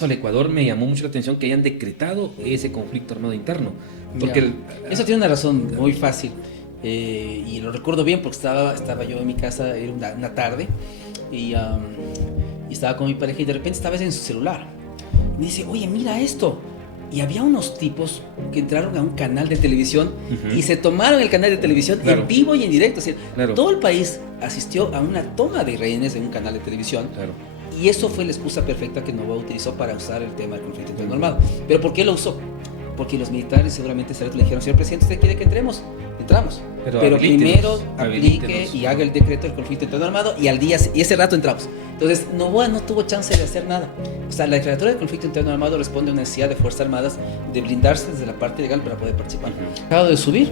al Ecuador me llamó mucho la atención que hayan decretado ese conflicto armado interno. Porque eso tiene una razón muy fácil. Y lo recuerdo bien porque estaba yo en mi casa, era una tarde, y estaba con mi pareja y de repente estaba en su celular. Y me dice, oye, mira esto. Y había unos tipos que entraron a un canal de televisión y se tomaron el canal de televisión en vivo y en directo. O sea, todo el país asistió a una toma de rehenes en un canal de televisión. Y eso fue la excusa perfecta que Noboa utilizó para usar el tema del conflicto interno armado. ¿Pero por qué lo usó? Porque los militares seguramente le dijeron, señor presidente, ¿usted quiere que entremos? Entramos. Pero primero aplique y haga el decreto del conflicto interno armado y ese rato entramos. Entonces, Noboa no tuvo chance de hacer nada. O sea, la declaratoria del conflicto interno armado responde a una necesidad de Fuerzas Armadas de blindarse desde la parte legal para poder participar. Acaba de subir.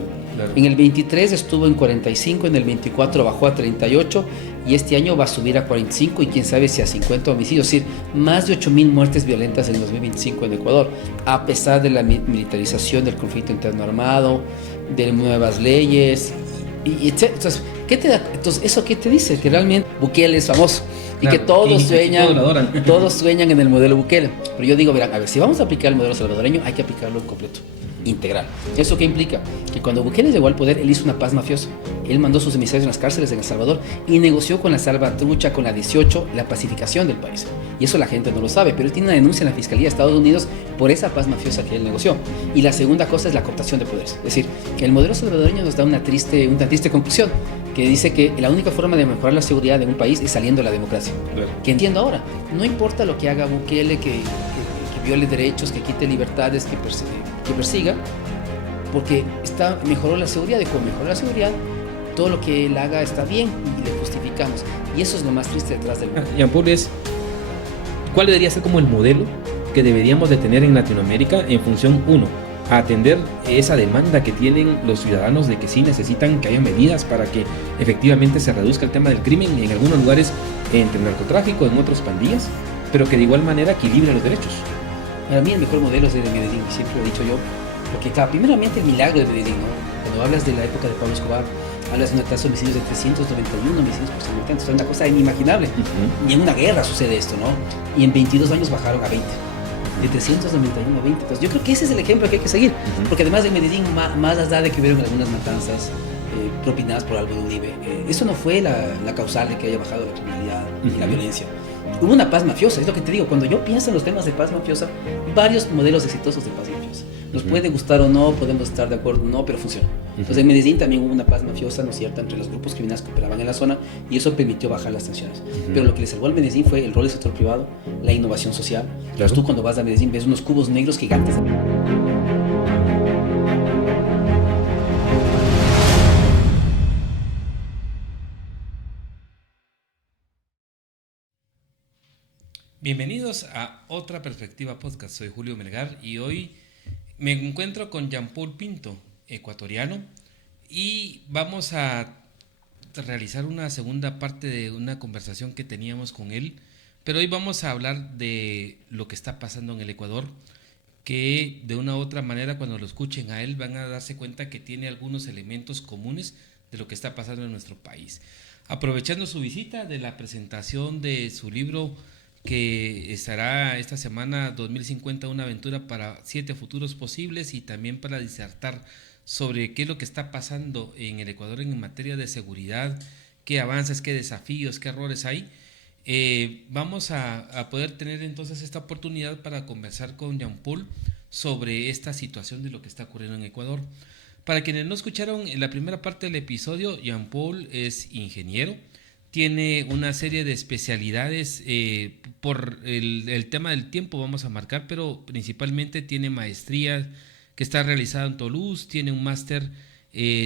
En el 23 estuvo en 45, en el 24 bajó a 38 y este año va a subir a 45 y quién sabe si a 50 homicidios. Es decir, más de 8.000 muertes violentas en el 2025 en Ecuador, a pesar de la militarización del conflicto interno armado, de nuevas leyes, y etc. Entonces, ¿eso qué te dice? Que realmente Bukele es famoso y que todos sueñan en el modelo Bukele. Pero yo digo, verán, a ver, si vamos a aplicar el modelo salvadoreño, hay que aplicarlo en completo, integral. ¿Eso qué implica? Que cuando Bukele llegó al poder, él hizo una paz mafiosa. Él mandó sus emisarios en las cárceles en El Salvador y negoció con la Salvatrucha, con la 18, la pacificación del país. Y eso la gente no lo sabe, pero él tiene una denuncia en la Fiscalía de Estados Unidos por esa paz mafiosa que él negoció. Y la segunda cosa es la cooptación de poderes. Es decir, el modelo salvadoreño nos da una triste conclusión, que dice que la única forma de mejorar la seguridad de un país es saliendo de la democracia. Que entiendo ahora, no importa lo que haga Bukele, que viole derechos, que quite libertades, que persiga, porque mejoró la seguridad. Y como mejoró la seguridad, todo lo que él haga está bien y le justificamos. Y eso es lo más triste detrás del mundo. Jean-Paul, ¿cuál debería ser como el modelo que deberíamos de tener en Latinoamérica en función, uno, a atender esa demanda que tienen los ciudadanos de que sí necesitan que haya medidas para que efectivamente se reduzca el tema del crimen en algunos lugares entre narcotráfico, en otros pandillas, pero que de igual manera equilibre los derechos? Para mí el mejor modelo es el de Medellín, siempre lo he dicho yo, porque claro, primeramente el milagro de Medellín, ¿no? Cuando hablas de la época de Pablo Escobar, hablas de una tasa de homicidios de 391 homicidios por 100 habitantes, es una cosa inimaginable. Ni en una guerra sucede esto, ¿no? Y en 22 años bajaron a 20. De 391 a 20. Entonces yo creo que ese es el ejemplo que hay que seguir, porque además en Medellín, más allá de que hubieron algunas matanzas propinadas por algo de Uribe, eso no fue la causal de que haya bajado la criminalidad y la violencia. Hubo una paz mafiosa, es lo que te digo. Cuando yo pienso en los temas de paz mafiosa, varios modelos exitosos de paz mafiosa. Nos puede gustar o no, podemos estar de acuerdo o no, pero funciona. Entonces en Medellín también hubo una paz mafiosa, ¿no es cierto?, entre los grupos criminales que operaban en la zona, y eso permitió bajar las tensiones. Pero lo que le salvó al Medellín fue el rol del sector privado, la innovación social. Entonces tú cuando vas a Medellín ves unos cubos negros gigantes. Bienvenidos a Otra Perspectiva Podcast. Soy Julio Melgar y hoy me encuentro con Jean-Paul Pinto, ecuatoriano, y vamos a realizar una segunda parte de una conversación que teníamos con él, pero hoy vamos a hablar de lo que está pasando en el Ecuador, que de una u otra manera cuando lo escuchen a él van a darse cuenta que tiene algunos elementos comunes de lo que está pasando en nuestro país. Aprovechando su visita de la presentación de su libro que estará esta semana, 2050, una aventura para 7 futuros posibles, y también para disertar sobre qué es lo que está pasando en el Ecuador en materia de seguridad, qué avances, qué desafíos, qué errores hay. Vamos a poder tener entonces esta oportunidad para conversar con Jean-Paul sobre esta situación de lo que está ocurriendo en Ecuador. Para quienes no escucharon en la primera parte del episodio, Jean-Paul es ingeniero, tiene una serie de especialidades, por el tema del tiempo vamos a marcar, pero principalmente tiene maestría que está realizada en Toulouse, tiene un máster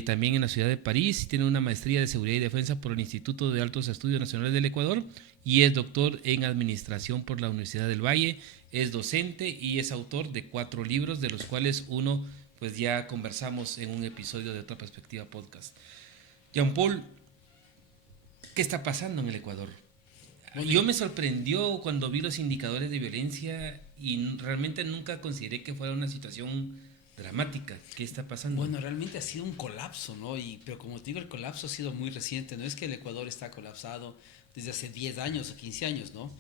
también en la ciudad de París, y tiene una maestría de seguridad y defensa por el Instituto de Altos Estudios Nacionales del Ecuador, y es doctor en administración por la Universidad del Valle, es docente y es autor de 4 libros, de los cuales uno pues ya conversamos en un episodio de Otra Perspectiva Podcast. Jean-Paul, ¿qué está pasando en el Ecuador? Yo me sorprendió cuando vi los indicadores de violencia y realmente nunca consideré que fuera una situación dramática. ¿Qué está pasando? Bueno, realmente ha sido un colapso, ¿no? Pero como te digo, el colapso ha sido muy reciente. No es que el Ecuador está colapsado desde hace 10 años o 15 años, ¿no?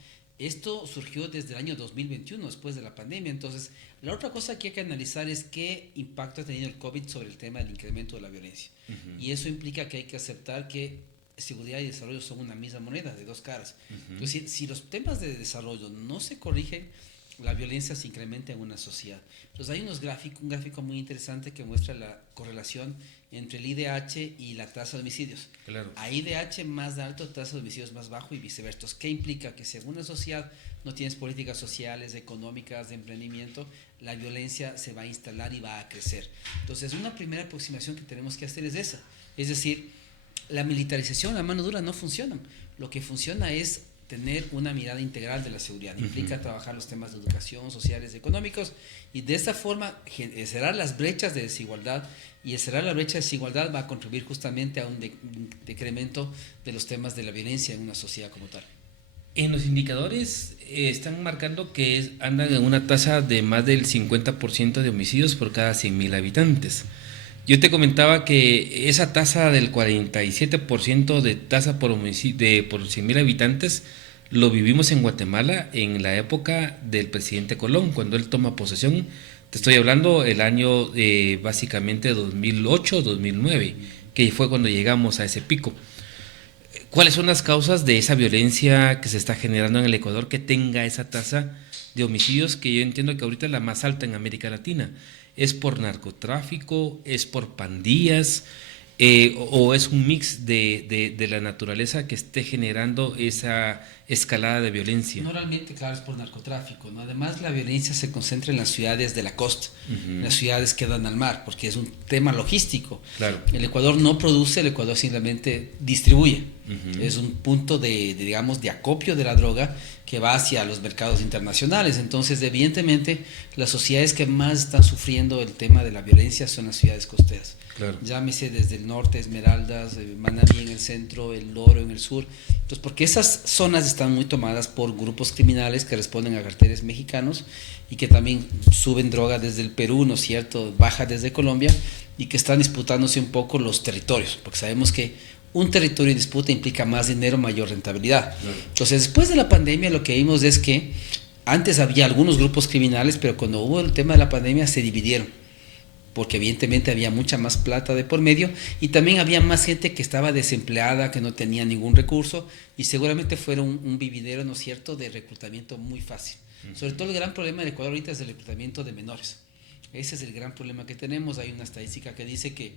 Esto surgió desde el año 2021, después de la pandemia. Entonces, la otra cosa que hay que analizar es qué impacto ha tenido el COVID sobre el tema del incremento de la violencia. Y eso implica que hay que aceptar que seguridad y desarrollo son una misma moneda de dos caras. Entonces, si los temas de desarrollo no se corrigen, la violencia se incrementa en una sociedad. Entonces hay un gráfico muy interesante que muestra la correlación entre el IDH y la tasa de homicidios. Claro. A IDH más alto, tasa de homicidios más bajo y viceversa. Entonces, ¿qué implica? Que si en una sociedad no tienes políticas sociales, económicas, de emprendimiento, la violencia se va a instalar y va a crecer. Entonces, una primera aproximación que tenemos que hacer es esa. Es decir, la militarización, la mano dura no funcionan. Lo que funciona es tener una mirada integral de la seguridad. Implica trabajar los temas de educación, sociales, económicos, y de esta forma cerrar las brechas de desigualdad, y el cerrar la brecha de desigualdad va a contribuir justamente a un decremento de los temas de la violencia en una sociedad como tal. En los indicadores están marcando que andan en una tasa de más del 50% de homicidios por cada 100.000 habitantes. Yo te comentaba que esa tasa del 47% de tasa por 100.000 habitantes lo vivimos en Guatemala en la época del presidente Colón, cuando él toma posesión. Te estoy hablando el año básicamente 2008-2009, que fue cuando llegamos a ese pico. ¿Cuáles son las causas de esa violencia que se está generando en el Ecuador que tenga esa tasa de homicidios que yo entiendo que ahorita es la más alta en América Latina? ¿Es por narcotráfico? ¿Es por pandillas? ¿O es un mix de la naturaleza que esté generando esa escalada de violencia? Normalmente, claro, es por narcotráfico, ¿no? Además, la violencia se concentra en las ciudades de la costa, en las ciudades que dan al mar, porque es un tema logístico. Claro. El Ecuador no produce, el Ecuador simplemente distribuye. Es un punto digamos, de acopio de la droga que va hacia los mercados internacionales. Entonces, evidentemente, las sociedades que más están sufriendo el tema de la violencia son las ciudades costeras. Claro. Llámese desde el norte, Esmeraldas, Manabí en el centro, El Oro en el sur. Entonces, porque esas zonas están muy tomadas por grupos criminales que responden a carteles mexicanos y que también suben droga desde el Perú, ¿no es cierto?, baja desde Colombia, y que están disputándose un poco los territorios, porque sabemos que un territorio en disputa implica más dinero, mayor rentabilidad. Entonces, después de la pandemia, lo que vimos es que antes había algunos grupos criminales, pero cuando hubo el tema de la pandemia se dividieron, porque evidentemente había mucha más plata de por medio, y también había más gente que estaba desempleada, que no tenía ningún recurso, y seguramente fueron un vividero, ¿no es cierto?, de reclutamiento muy fácil. Sobre todo el gran problema del Ecuador ahorita es el reclutamiento de menores. Ese es el gran problema que tenemos. Hay una estadística que dice que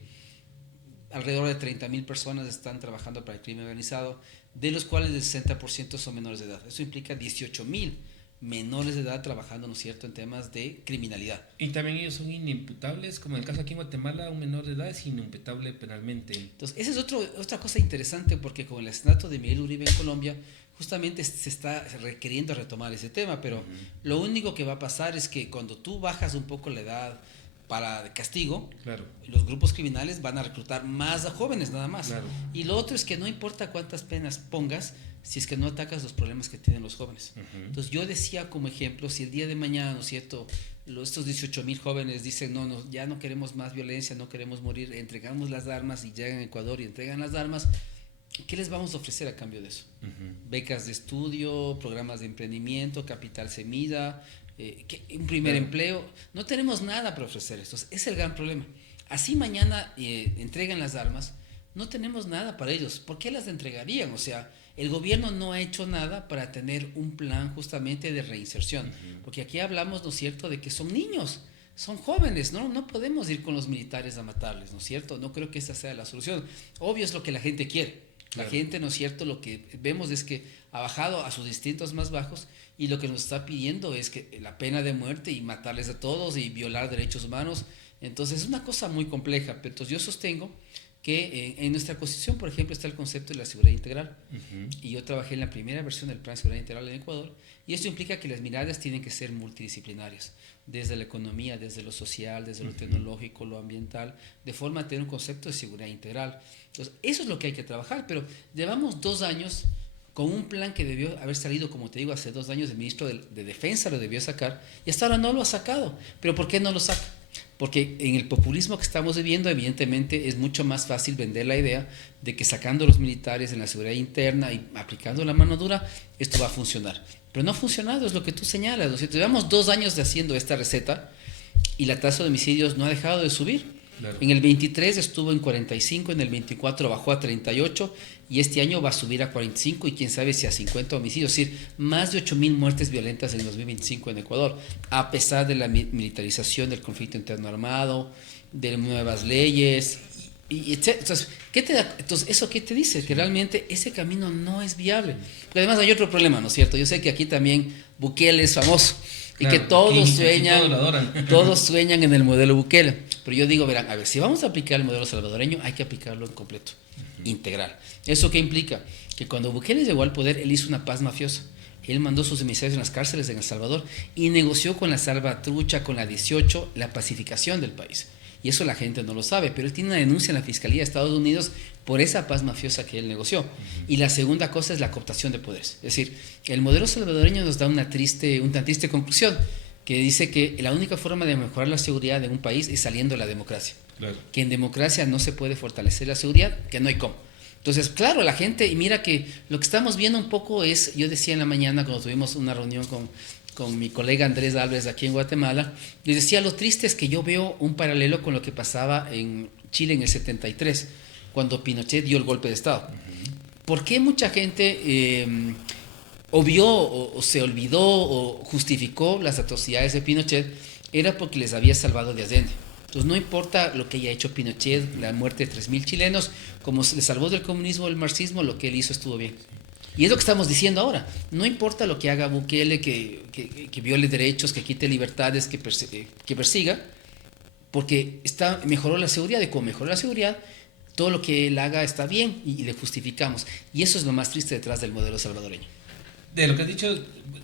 alrededor de 30.000 personas están trabajando para el crimen organizado, de los cuales el 60% son menores de edad. Eso implica 18.000 menores de edad trabajando, ¿no es cierto?, en temas de criminalidad. Y también ellos son inimputables, como en el caso aquí en Guatemala, un menor de edad es inimputable penalmente. Entonces, esa es otra cosa interesante, porque con el asesinato de Miguel Uribe en Colombia, justamente se está requiriendo retomar ese tema, pero lo único que va a pasar es que cuando tú bajas un poco la edad para castigo, claro, los grupos criminales van a reclutar más a jóvenes nada más. Claro. Y lo otro es que no importa cuántas penas pongas, si es que no atacas los problemas que tienen los jóvenes. Entonces yo decía como ejemplo, si el día de mañana, ¿no es cierto?, estos 18.000 jóvenes dicen, no, ya no queremos más violencia, no queremos morir, entregamos las armas, y llegan a Ecuador y entregan las armas, ¿qué les vamos a ofrecer a cambio de eso? Becas de estudio, programas de emprendimiento, capital semilla, un primer empleo. No tenemos nada para ofrecer esto. Es el gran problema. Así mañana entregan las armas, no tenemos nada para ellos. ¿Por qué las entregarían? O sea, el gobierno no ha hecho nada para tener un plan justamente de reinserción. Porque aquí hablamos, ¿no es cierto?, de que son niños, son jóvenes, ¿no? No podemos ir con los militares a matarles, ¿no es cierto? No creo que esa sea la solución. Obvio es lo que la gente quiere. La gente, ¿no es cierto?, lo que vemos es que ha bajado a sus distritos más bajos, y lo que nos está pidiendo es que la pena de muerte y matarles a todos y violar derechos humanos. Entonces es una cosa muy compleja, pero entonces yo sostengo que en nuestra Constitución, por ejemplo, está el concepto de la seguridad integral, y yo trabajé en la primera versión del Plan de Seguridad Integral en Ecuador, y esto implica que las miradas tienen que ser multidisciplinarias, desde la economía, desde lo social, desde lo tecnológico, lo ambiental, de forma a tener un concepto de seguridad integral. Entonces eso es lo que hay que trabajar, pero llevamos 2 años con un plan que debió haber salido, como te digo, hace 2 años el ministro de Defensa lo debió sacar, y hasta ahora no lo ha sacado. ¿Pero por qué no lo saca? Porque en el populismo que estamos viviendo, evidentemente es mucho más fácil vender la idea de que sacando a los militares en la seguridad interna y aplicando la mano dura, esto va a funcionar. pero no ha funcionado, es lo que tú señalas, ¿no? Si llevamos 2 años de haciendo esta receta y la tasa de homicidios no ha dejado de subir. Claro. En el 23 estuvo en 45, en el 24 bajó a 38 y este año va a subir a 45 y quién sabe si a 50 homicidios, es decir, más de 8.000 muertes violentas en 2025 en Ecuador, a pesar de la militarización del conflicto interno armado, de nuevas leyes, y etc. Entonces, ¿eso qué te dice? Que realmente ese camino no es viable. Pero además hay otro problema, ¿no es cierto? Yo sé que aquí también Bukele es famoso. Y claro, que todos sueñan, todos sueñan en el modelo Bukele. Pero yo digo, verán, a ver, si vamos a aplicar el modelo salvadoreño, hay que aplicarlo en completo, integral. ¿Eso qué implica? Que cuando Bukele llegó al poder, él hizo una paz mafiosa. Él mandó sus emisarios en las cárceles en El Salvador y negoció con la Salvatrucha, con la 18, la pacificación del país. Y eso la gente no lo sabe, pero él tiene una denuncia en la Fiscalía de Estados Unidos por esa paz mafiosa que él negoció. Y la segunda cosa es la cooptación de poderes. Es decir, el modelo salvadoreño nos da una triste conclusión, que dice que la única forma de mejorar la seguridad de un país es saliendo de la democracia. Claro. Que en democracia no se puede fortalecer la seguridad, que no hay cómo. Entonces, claro, la gente, y mira que lo que estamos viendo un poco es, yo decía en la mañana cuando tuvimos una reunión con mi colega Andrés Álvarez aquí en Guatemala, les decía, lo triste es que yo veo un paralelo con lo que pasaba en Chile en el 73, cuando Pinochet dio el golpe de Estado. ¿Por qué mucha gente obvió o se olvidó o justificó las atrocidades de Pinochet? Era porque les había salvado de Allende. Entonces no importa lo que haya hecho Pinochet, la muerte de 3.000 chilenos, como se le salvó del comunismo o del marxismo, lo que él hizo estuvo bien. Y es lo que estamos diciendo ahora. No importa lo que haga Bukele, que viole derechos, que quite libertades, que persiga, porque mejoró la seguridad, y como mejoró la seguridad, todo lo que él haga está bien y le justificamos. Y eso es lo más triste detrás del modelo salvadoreño. De lo que has dicho,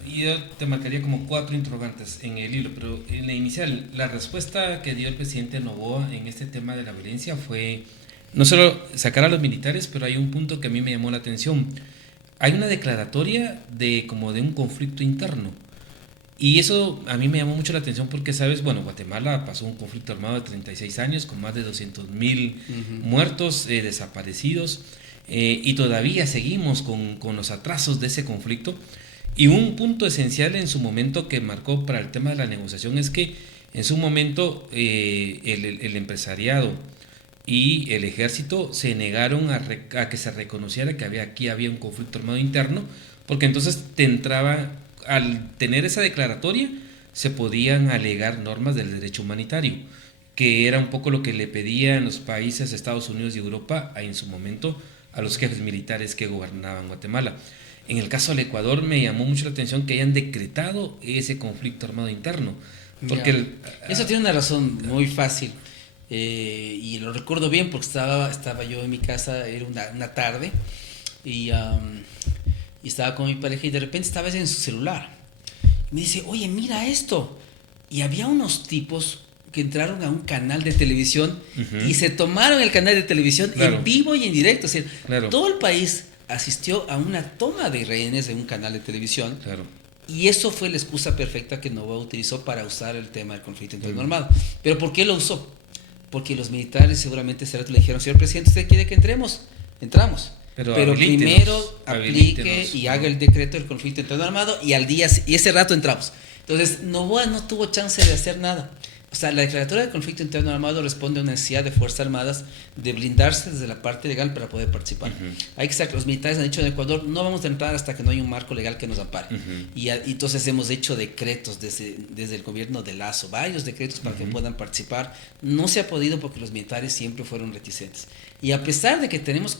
yo te marcaría como 4 interrogantes en el hilo, pero en la inicial, la respuesta que dio el presidente Noboa en este tema de la violencia fue no solo sacar a los militares, pero hay un punto que a mí me llamó la atención. Hay una declaratoria de un conflicto interno. Y eso a mí me llamó mucho la atención porque, ¿sabes? Bueno, Guatemala pasó un conflicto armado de 36 años con más de 200.000 muertos, desaparecidos, y todavía seguimos con los atrasos de ese conflicto. Y un punto esencial en su momento que marcó para el tema de la negociación es que en su momento el empresariado y el ejército se negaron a que se reconociera que aquí había un conflicto armado interno, porque entonces al tener esa declaratoria se podían alegar normas del derecho humanitario, que era un poco lo que le pedían los países Estados Unidos y Europa en su momento a los jefes militares que gobernaban Guatemala. En el caso del Ecuador me llamó mucho la atención que hayan decretado ese conflicto armado interno, porque eso tiene una razón muy fácil. Y lo recuerdo bien porque estaba yo en mi casa, era una tarde, y estaba con mi pareja y de repente estaba en su celular. Y me dice, oye, mira esto. Y había unos tipos que entraron a un canal de televisión y se tomaron el canal de televisión en vivo y en directo. O sea, todo el país asistió a una toma de rehenes en un canal de televisión. Y eso fue la excusa perfecta que Noboa utilizó para usar el tema del conflicto interno armado. ¿Pero por qué lo usó? Porque los militares seguramente le dijeron, señor presidente, ¿usted quiere que entremos? Entramos. Pero primero aplique y haga el decreto del conflicto interno armado y ese rato entramos. Entonces, Noboa no tuvo chance de hacer nada. O sea, la declaratoria del conflicto interno armado responde a una necesidad de Fuerzas Armadas de blindarse desde la parte legal para poder participar. Hay que saber que los militares han dicho en Ecuador, no vamos a entrar hasta que no haya un marco legal que nos ampare. Y entonces hemos hecho decretos desde el gobierno de Lazo, varios decretos para que puedan participar. No se ha podido porque los militares siempre fueron reticentes. Y a pesar de que tenemos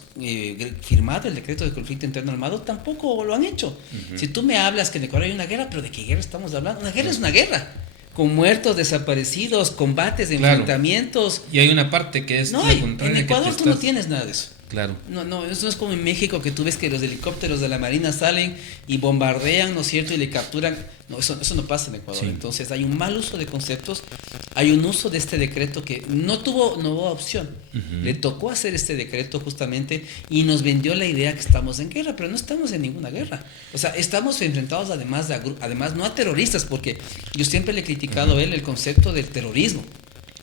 firmado el decreto de conflicto interno armado, tampoco lo han hecho. Si tú me hablas que en Ecuador hay una guerra, pero ¿de qué guerra estamos hablando? Una guerra es una guerra. Con muertos, desaparecidos, combates, enfrentamientos. Y hay una parte que es en Ecuador tú no tienes nada de eso. Claro. No, eso no es como en México, que tú ves que los helicópteros de la Marina salen y bombardean, ¿no es cierto? Y le capturan. No, eso no pasa en Ecuador. Entonces hay un mal uso de conceptos, hay un uso de este decreto que no hubo opción. Le tocó hacer este decreto justamente y nos vendió la idea que estamos en guerra, pero no estamos en ninguna guerra. O sea, estamos enfrentados además no a terroristas, porque yo siempre le he criticado a él el concepto del terrorismo.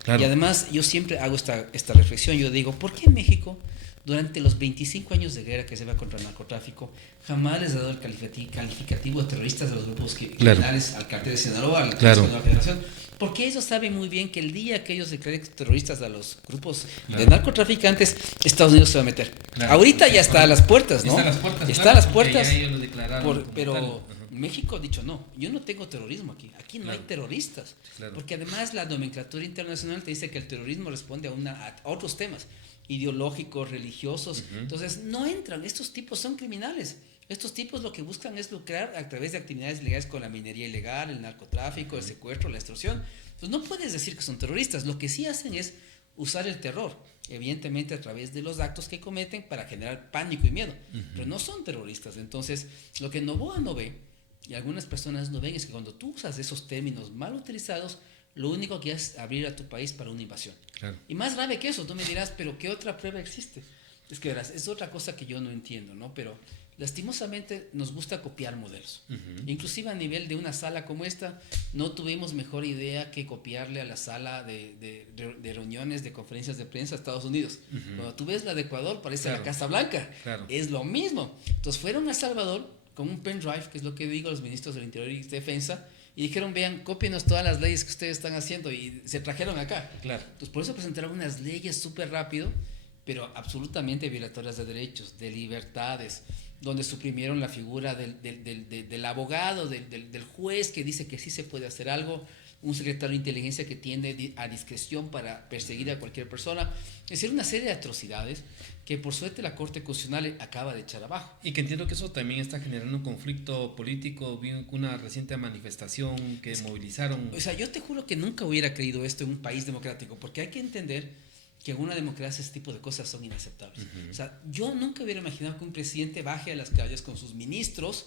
Claro. Y además yo siempre hago esta reflexión, yo digo, ¿por qué México durante los 25 años de guerra que se va contra el narcotráfico jamás les ha dado el calificativo de terroristas a los grupos criminales, al cartel de Sinaloa, al cartel de la Federación? Porque ellos saben muy bien que el día que ellos declaren terroristas a los grupos de narcotraficantes, Estados Unidos se va a meter. Ahorita ya está a las puertas, ¿no? Está a las puertas. Pero México ha dicho, no, yo no tengo terrorismo aquí. Aquí no hay terroristas. Porque además la nomenclatura internacional te dice que el terrorismo responde a otros temas ideológicos, religiosos. Entonces no entran. Estos tipos son criminales. Estos tipos lo que buscan es lucrar a través de actividades ilegales con la minería ilegal, el narcotráfico, el secuestro, la extorsión. Entonces no puedes decir que son terroristas. Lo que sí hacen es usar el terror, evidentemente a través de los actos que cometen para generar pánico y miedo. Pero no son terroristas. Entonces lo que Noboa no ve, y algunas personas no ven, es que cuando tú usas esos términos mal utilizados, lo único que es abrir a tu país para una invasión. Y más grave que eso, tú me dirás, pero ¿qué otra prueba existe? Es que verás, es otra cosa que yo no entiendo, ¿no? Pero lastimosamente nos gusta copiar modelos. Inclusive a nivel de una sala como esta, no tuvimos mejor idea que copiarle a la sala de reuniones, de conferencias de prensa a Estados Unidos. Cuando tú ves la de Ecuador, parece la Casa Blanca. Es lo mismo. Entonces fueron a El Salvador con un pendrive, que es lo que digo los ministros del Interior y Defensa, y dijeron, vean, cópienos todas las leyes que ustedes están haciendo, y se trajeron acá. Entonces por eso presentaron unas leyes súper rápido, pero absolutamente violatorias de derechos, de libertades, donde suprimieron la figura del abogado, del juez que dice que sí se puede hacer algo, un secretario de inteligencia que tiende a discreción para perseguir a cualquier persona. Es decir, una serie de atrocidades que por suerte la Corte Constitucional acaba de echar abajo. Y que entiendo que eso también está generando un conflicto político, bien una reciente manifestación que movilizaron. O sea, yo te juro que nunca hubiera creído esto en un país democrático, porque hay que entender que en una democracia ese tipo de cosas son inaceptables. O sea, yo nunca hubiera imaginado que un presidente baje a las calles con sus ministros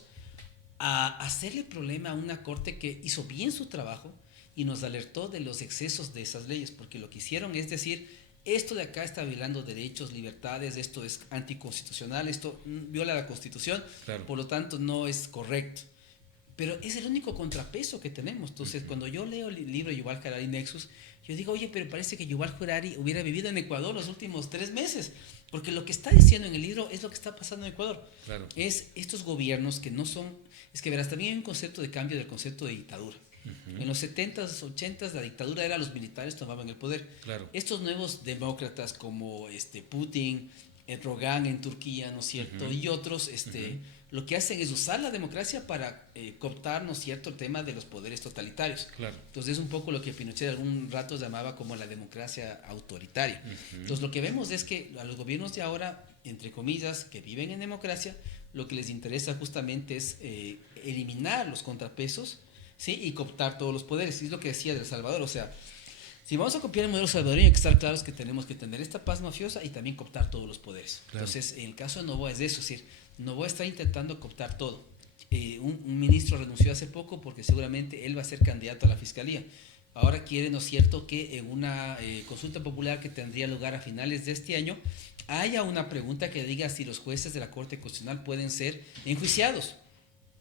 a hacerle problema a una corte que hizo bien su trabajo y nos alertó de los excesos de esas leyes, porque lo que hicieron es decir, esto de acá está violando derechos, libertades, esto es anticonstitucional, esto viola la Constitución, por lo tanto no es correcto. Pero es el único contrapeso que tenemos. Entonces, cuando yo leo el libro de Yuval Harari Nexus, yo digo, oye, pero parece que Yuval Harari hubiera vivido en Ecuador los últimos 3 meses, porque lo que está diciendo en el libro es lo que está pasando en Ecuador. Es estos gobiernos que no son... Es que verás, también hay un concepto de cambio del concepto de dictadura. En los 70s, 80s, la dictadura era los militares tomaban el poder. Estos nuevos demócratas como Putin, Erdogan en Turquía, ¿no es cierto? Y otros, lo que hacen es usar la democracia para cooptar, ¿no es cierto?, el tema de los poderes totalitarios. Entonces es un poco lo que Pinochet algún rato llamaba como la democracia autoritaria. Entonces lo que vemos es que a los gobiernos de ahora, entre comillas, que viven en democracia, lo que les interesa justamente es eliminar los contrapesos, ¿sí?, y cooptar todos los poderes. Y es lo que decía de El Salvador. O sea, si vamos a copiar el modelo salvadoreño, hay que estar claros que tenemos que tener esta paz mafiosa y también cooptar todos los poderes. Entonces, en el caso de Noboa es de eso, es decir, Noboa está intentando cooptar todo. Un ministro renunció hace poco porque seguramente él va a ser candidato a la fiscalía. Ahora quiere, ¿no es cierto?, que en una consulta popular que tendría lugar a finales de este año, haya una pregunta que diga si los jueces de la Corte Constitucional pueden ser enjuiciados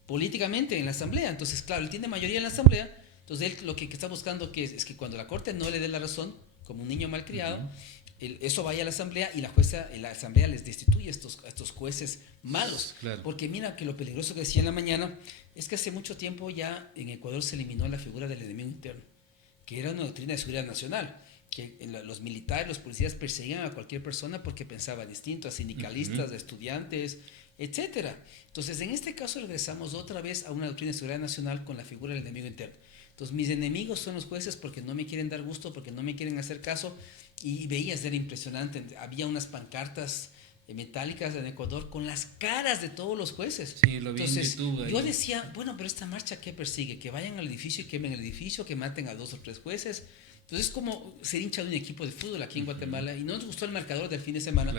políticamente en la Asamblea. Entonces, claro, él tiene mayoría en la Asamblea, entonces él lo que está buscando es que cuando la Corte no le dé la razón, como un niño malcriado, eso vaya a la Asamblea y la Asamblea les destituye a estos jueces malos. Porque mira que lo peligroso que decía en la mañana es que hace mucho tiempo ya en Ecuador se eliminó la figura del enemigo interno, que era una doctrina de seguridad nacional, que los militares, los policías perseguían a cualquier persona porque pensaba distinto, a sindicalistas, a estudiantes, etcétera. Entonces, en este caso regresamos otra vez a una doctrina de seguridad nacional con la figura del enemigo interno. Entonces, mis enemigos son los jueces porque no me quieren dar gusto, porque no me quieren hacer caso, y veías, era impresionante, había unas pancartas metálicas en Ecuador con las caras de todos los jueces. Sí, lo vi. Entonces, en YouTube, yo decía, bueno, pero esta marcha, ¿qué persigue? Que vayan al edificio y quemen el edificio, que maten a 2 o 3 jueces. Entonces es como ser hincha de un equipo de fútbol aquí en Guatemala, y no nos gustó el marcador del fin de semana.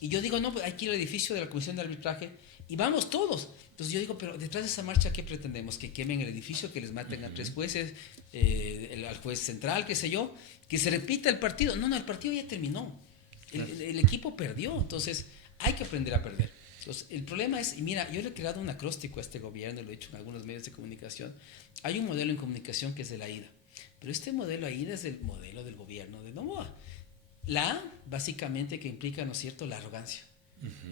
Y yo digo, no, pues hay que ir al edificio de la Comisión de Arbitraje y vamos todos. Entonces yo digo, pero detrás de esa marcha, ¿qué pretendemos? Que quemen el edificio, que les maten a 3 jueces, al juez central, qué sé yo, que se repita el partido. No, el partido ya terminó. El equipo perdió, entonces hay que aprender a perder. Entonces, el problema es, y mira, yo le he creado un acróstico a este gobierno, lo he dicho en algunos medios de comunicación. Hay un modelo en comunicación que es de la ida. Pero este modelo ahí es el modelo del gobierno de Noboa. La A, básicamente, que implica, ¿no es cierto?, la arrogancia,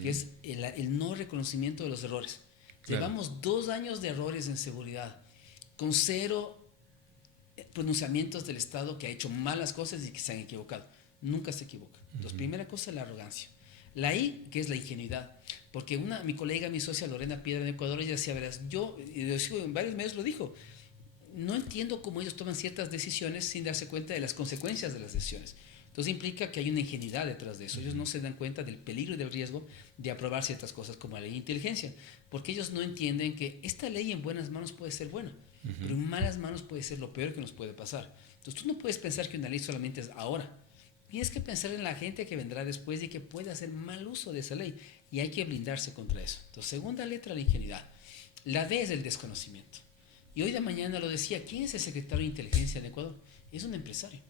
que es el no reconocimiento de los errores. Claro. Llevamos 2 años de errores en seguridad, con 0 pronunciamientos del Estado que ha hecho malas cosas y que se han equivocado. Nunca se equivoca. Entonces, primera cosa, la arrogancia. La I, que es la ingenuidad. Porque mi colega, mi socia Lorena Piedra en Ecuador, ella decía, verás, yo en varios medios lo dijo, no entiendo cómo ellos toman ciertas decisiones sin darse cuenta de las consecuencias de las decisiones. Entonces implica que hay una ingenuidad detrás de eso. Ellos no se dan cuenta del peligro y del riesgo de aprobar ciertas cosas como la ley de inteligencia, porque ellos no entienden que esta ley en buenas manos puede ser buena, pero en malas manos puede ser lo peor que nos puede pasar. Entonces tú no puedes pensar que una ley solamente es ahora. Tienes que pensar en la gente que vendrá después y que puede hacer mal uso de esa ley, y hay que blindarse contra eso. Entonces, segunda letra, la ingenuidad. La D es el desconocimiento. Y hoy de mañana lo decía, ¿quién es el secretario de inteligencia en Ecuador? Es un empresario.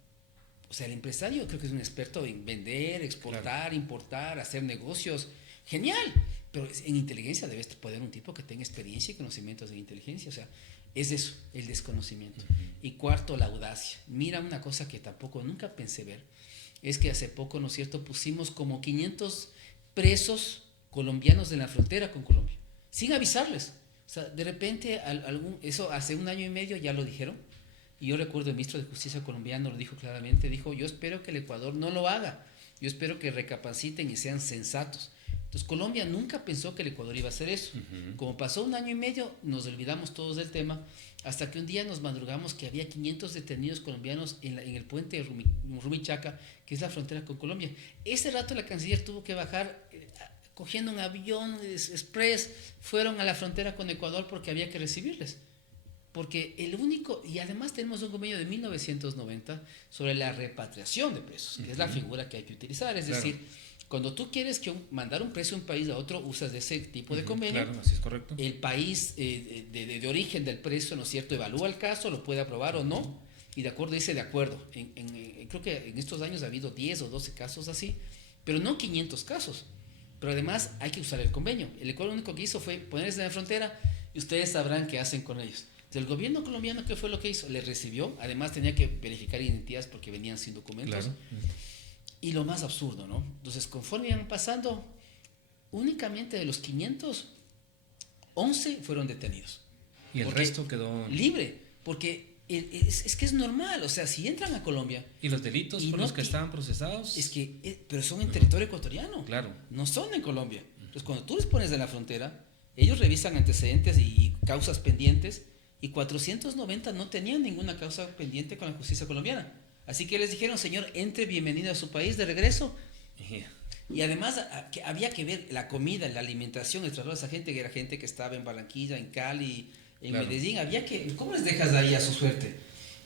O sea, el empresario creo que es un experto en vender, exportar, claro, importar, hacer negocios. ¡Genial! Pero en inteligencia debes poder un tipo que tenga experiencia y conocimientos en inteligencia. O sea, es eso, el desconocimiento. Y cuarto, la audacia. Mira, una cosa que tampoco nunca pensé ver, es que hace poco, ¿no es cierto?, pusimos como 500 presos colombianos en la frontera con Colombia, sin avisarles. O sea, de repente, eso hace 1 año y medio ya lo dijeron. Y yo recuerdo el ministro de Justicia colombiano lo dijo claramente, dijo, yo espero que el Ecuador no lo haga, yo espero que recapaciten y sean sensatos. Entonces Colombia nunca pensó que el Ecuador iba a hacer eso. Como pasó 1 año y medio, nos olvidamos todos del tema, hasta que un día nos madrugamos que había 500 detenidos colombianos en el puente de Rumichaca, que es la frontera con Colombia. Ese rato la canciller tuvo que bajar, cogiendo un avión express, fueron a la frontera con Ecuador porque había que recibirles. Porque y además tenemos un convenio de 1990 sobre la repatriación de presos, que es la figura que hay que utilizar. Es decir, cuando tú quieres mandar un preso de un país a otro, usas de ese tipo de convenio. Claro, así es correcto. El país de origen del preso, ¿no es cierto?, evalúa el caso, lo puede aprobar o no, y de acuerdo dice de acuerdo. Creo que en estos años ha habido 10 o 12 casos así, pero no 500 casos. Pero además hay que usar el convenio. El Ecuador lo único que hizo fue ponerse en la frontera y ustedes sabrán qué hacen con ellos. El gobierno colombiano, ¿qué fue lo que hizo? Les recibió, además tenía que verificar identidades porque venían sin documentos. Claro. Y lo más absurdo, ¿no? Entonces, conforme iban pasando, únicamente de los 500, 11 fueron detenidos. Y el resto quedó libre, porque es que es normal, o sea, si entran a Colombia... ¿Y los delitos por los que estaban procesados? Es que, pero son en territorio ecuatoriano. Claro. No son en Colombia. Entonces, cuando tú les pones de la frontera, ellos revisan antecedentes y causas pendientes, y 490 no tenían ninguna causa pendiente con la justicia colombiana. Así que les dijeron, señor, entre, bienvenido a su país de regreso. Y además que había que ver la comida, la alimentación, el traslado de esa gente, que era gente que estaba en Barranquilla, en Cali, en Medellín. Había que, ¿cómo les dejas ahí a su suerte?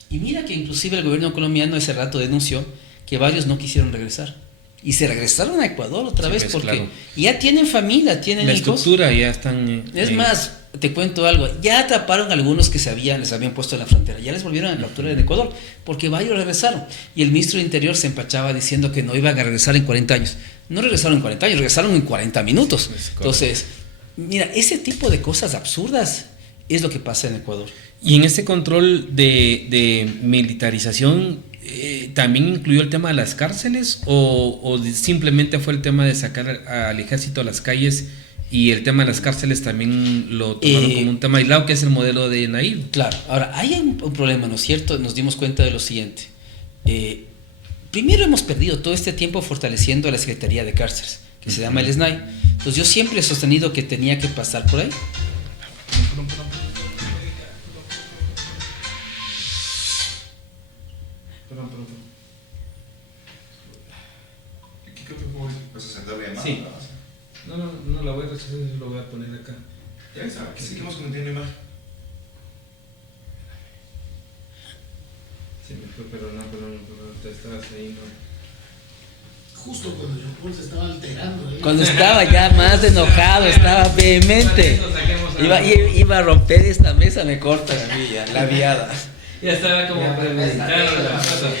Y mira que inclusive el gobierno colombiano ese rato denunció que varios no quisieron regresar. Y se regresaron a Ecuador otra vez porque ya tienen familia, tienen hijos. La estructura ya están... Es más, te cuento algo, ya atraparon a algunos que les habían puesto en la frontera, ya les volvieron a capturar en Ecuador, porque varios regresaron. Y el ministro de Interior se empachaba diciendo que no iban a regresar en 40 años. No regresaron en 40 años, regresaron en 40 minutos. Entonces, mira, ese tipo de cosas absurdas es lo que pasa en Ecuador. Y en este control de militarización... ¿también incluyó el tema de las cárceles o simplemente fue el tema de sacar al ejército a las calles y el tema de las cárceles también lo tomaron como un tema aislado, que es el modelo de Nayib? Claro, ahora hay un problema, ¿no es cierto? Nos dimos cuenta de lo siguiente. Primero hemos perdido todo este tiempo fortaleciendo a la Secretaría de Cárceles, que se llama el SNAI. Entonces yo siempre he sostenido que tenía que pasar por ahí. Perdón. ¿Qué creo que vas a sentar bien? Sí. No la voy a rechazar, lo voy a poner acá. Ya está, que seguimos cometiendo imagen. Sí, me fue, pero no, te estabas ahí, no. Justo cuando Jean-Paul se estaba alterando. Cuando estaba ya más enojado, estaba vehemente. Iba a romper esta mesa, me corta a mí ya, la viada. Ya estaba como premeditado la cosa.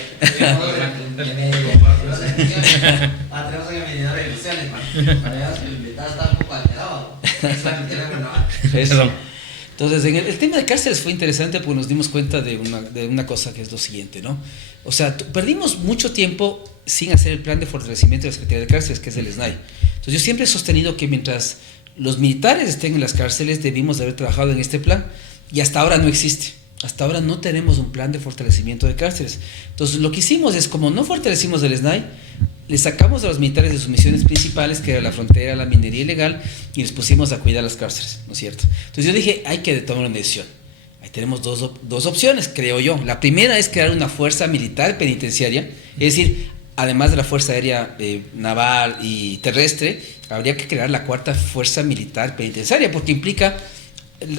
Tenemos que mediar de ilusiones, man. Para que el invitado está un poco alterado. Entonces, Entonces, en el tema de cárceles fue interesante porque nos dimos cuenta de una cosa que es lo siguiente, ¿no? O sea, perdimos mucho tiempo sin hacer el plan de fortalecimiento de la Secretaría de Cárceles, que es el SNAI. Entonces, yo siempre he sostenido que mientras los militares estén en las cárceles, debimos de haber trabajado en este plan, y hasta ahora no existe. Hasta ahora no tenemos un plan de fortalecimiento de cárceles. Entonces, lo que hicimos es, como no fortalecimos el SNAI, le sacamos a los militares de sus misiones principales, que era la frontera, la minería ilegal, y les pusimos a cuidar las cárceles, ¿no es cierto? Entonces yo dije, hay que tomar una decisión. Ahí tenemos dos opciones, creo yo. La primera es crear una fuerza militar penitenciaria, es decir, además de la fuerza aérea, naval y terrestre, habría que crear la cuarta fuerza militar penitenciaria, porque implica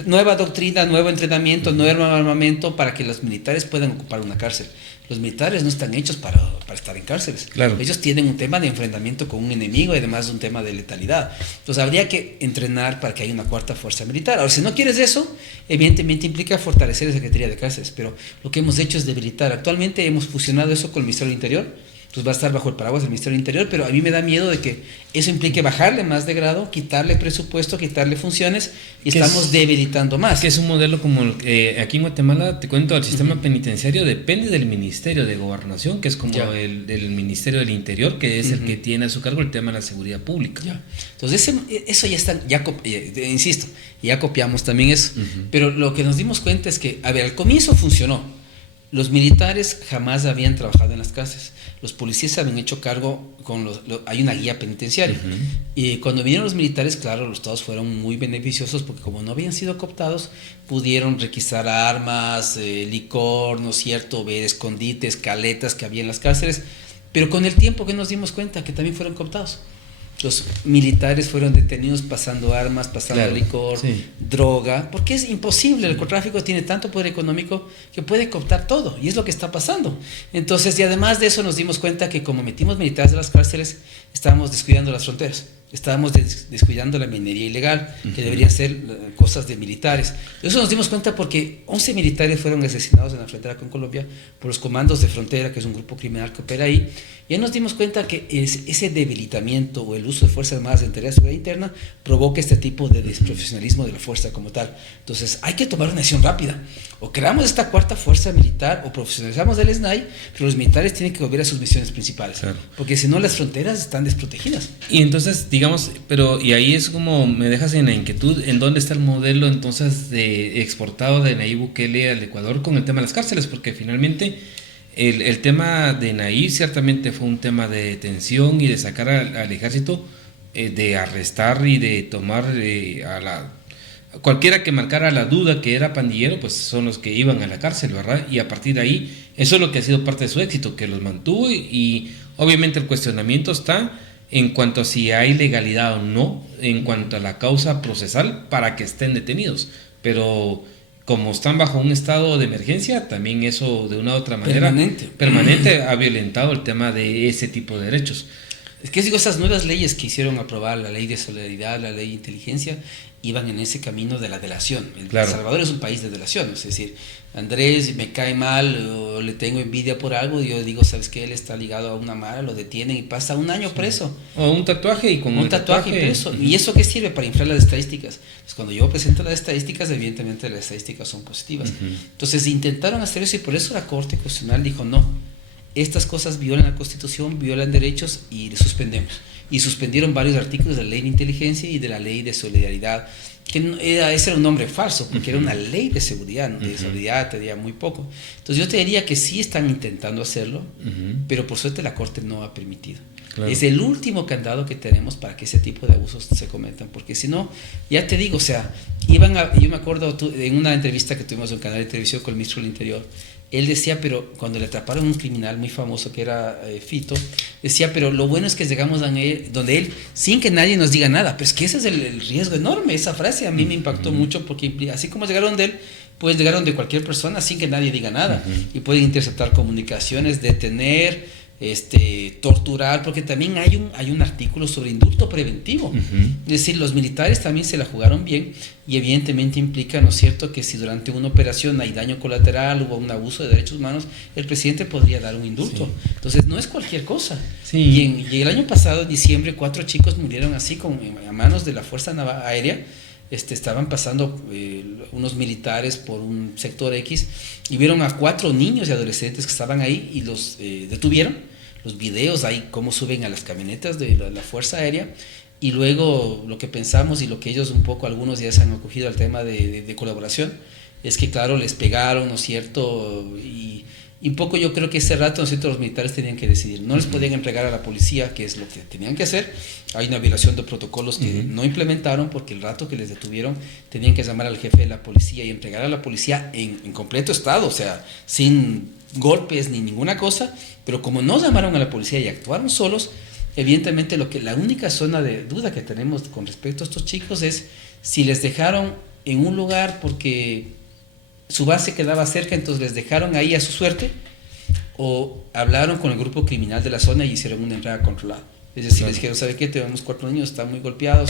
nueva doctrina, nuevo entrenamiento, nuevo armamento para que los militares puedan ocupar una cárcel. Los militares no están hechos para estar en cárceles. Claro. Ellos tienen un tema de enfrentamiento con un enemigo y además un tema de letalidad. Entonces habría que entrenar para que haya una cuarta fuerza militar. Ahora, si no quieres eso, evidentemente implica fortalecer la Secretaría de Cárceles, pero lo que hemos hecho es debilitar. Actualmente hemos fusionado eso con el Ministerio del Interior. Entonces va a estar bajo el paraguas del Ministerio del Interior, pero a mí me da miedo de que eso implique bajarle más de grado, quitarle presupuesto, quitarle funciones, y estamos debilitando más. Que es un modelo como aquí en Guatemala, te cuento, el sistema penitenciario depende del Ministerio de Gobernación, que es como el Ministerio del Interior, que es el que tiene a su cargo el tema de la seguridad pública. Ya. Entonces eso ya está, insisto, ya copiamos también eso, pero lo que nos dimos cuenta es que, a ver, al comienzo funcionó. Los militares jamás habían trabajado en las cárceles. Los policías se habían hecho cargo hay una guía penitenciaria. Y cuando vinieron los militares, claro, los estados fueron muy beneficiosos porque como no habían sido cooptados, pudieron requisar armas, licor, ¿no es cierto?, ver escondites, caletas que había en las cárceles. Pero con el tiempo que nos dimos cuenta que también fueron cooptados. Los militares fueron detenidos pasando armas, pasando licor, droga, porque es imposible. El narcotráfico tiene tanto poder económico que puede cooptar todo, y es lo que está pasando. Entonces, y además de eso nos dimos cuenta que como metimos militares de las cárceles, estábamos descuidando las fronteras, estábamos descuidando la minería ilegal, que deberían ser cosas de militares. Eso nos dimos cuenta porque 11 militares fueron asesinados en la frontera con Colombia por los comandos de frontera, que es un grupo criminal que opera ahí. Ya nos dimos cuenta que ese debilitamiento o el uso de fuerzas armadas en tareas de seguridad interna provoca este tipo de desprofesionalismo de la fuerza como tal. Entonces hay que tomar una decisión rápida. O creamos esta cuarta fuerza militar o profesionalizamos el SNAI, pero los militares tienen que volver a sus misiones principales. Claro. Porque si no, las fronteras están desprotegidas. Y entonces, digamos, y ahí es como me dejas en la inquietud, ¿en dónde está el modelo entonces de exportado de Nayib Bukele al Ecuador con el tema de las cárceles? Porque finalmente el tema de Nayib ciertamente fue un tema de detención y de sacar al ejército, de arrestar y de tomar cualquiera que marcara la duda que era pandillero, pues son los que iban a la cárcel, ¿verdad? Y a partir de ahí, eso es lo que ha sido parte de su éxito, que los mantuvo, y obviamente el cuestionamiento está en cuanto a si hay legalidad o no, en cuanto a la causa procesal para que estén detenidos, pero como están bajo un estado de emergencia, también eso de una u otra manera permanente ha violentado el tema de ese tipo de derechos. Es que digo, esas nuevas leyes que hicieron aprobar, la ley de solidaridad, la ley de inteligencia, iban en ese camino de la delación. El Salvador es un país de delación, es decir, Andrés me cae mal o le tengo envidia por algo, y yo digo, ¿sabes qué? Él está ligado a una mara, lo detienen y pasa un año preso. O un tatuaje y con un tatuaje preso. ¿Y eso qué sirve? Para inflar las estadísticas. Pues cuando yo presento las estadísticas, evidentemente las estadísticas son positivas. Entonces intentaron hacer eso, y por eso la Corte Constitucional dijo, no, estas cosas violan la Constitución, violan derechos, y le suspendemos. Y suspendieron varios artículos de la ley de inteligencia y de la ley de solidaridad, que ese era un nombre falso, porque era una ley de seguridad, ¿no? De solidaridad tenía muy poco. Entonces yo te diría que sí están intentando hacerlo, pero por suerte la Corte no ha permitido. Claro. Es el último candado que tenemos para que ese tipo de abusos se cometan, porque si no, ya te digo, o sea, yo me acuerdo en una entrevista que tuvimos en un canal de televisión con el ministro del Interior, él decía, pero cuando le atraparon a un criminal muy famoso que era Fito, decía, pero lo bueno es que llegamos donde él, sin que nadie nos diga nada. Pero es que ese es el riesgo enorme. Esa frase a mí me impactó mucho, porque así como llegaron de él, pues llegaron de cualquier persona sin que nadie diga nada. Y pueden interceptar comunicaciones, detener, torturar, porque también hay un artículo sobre indulto preventivo. Es decir, los militares también se la jugaron bien, y evidentemente implica, ¿no es cierto?, que si durante una operación hay daño colateral, hubo un abuso de derechos humanos, el presidente podría dar un indulto. Entonces no es cualquier cosa. Y el año pasado, en diciembre, 4 chicos murieron así a manos de la Fuerza Aérea, estaban pasando unos militares por un sector X y vieron a 4 niños y adolescentes que estaban ahí y los detuvieron. Los videos ahí, cómo suben a las camionetas de la Fuerza Aérea. Y luego lo que pensamos y lo que ellos un poco, algunos ya se han acogido al tema de colaboración, es que claro, les pegaron, ¿no es cierto? Y un poco yo creo que ese rato, ¿no es cierto?, los militares tenían que decidir. No les podían entregar a la policía, que es lo que tenían que hacer. Hay una violación de protocolos que no implementaron, porque el rato que les detuvieron tenían que llamar al jefe de la policía y entregar a la policía en completo estado, o sea, sin golpes ni ninguna cosa. Pero como no llamaron a la policía y actuaron solos, evidentemente la única zona de duda que tenemos con respecto a estos chicos es si les dejaron en un lugar porque su base quedaba cerca, entonces les dejaron ahí a su suerte, o hablaron con el grupo criminal de la zona y hicieron una entrada controlada. Es decir, les dijeron, ¿sabe qué? Tenemos 4 niños, están muy golpeados,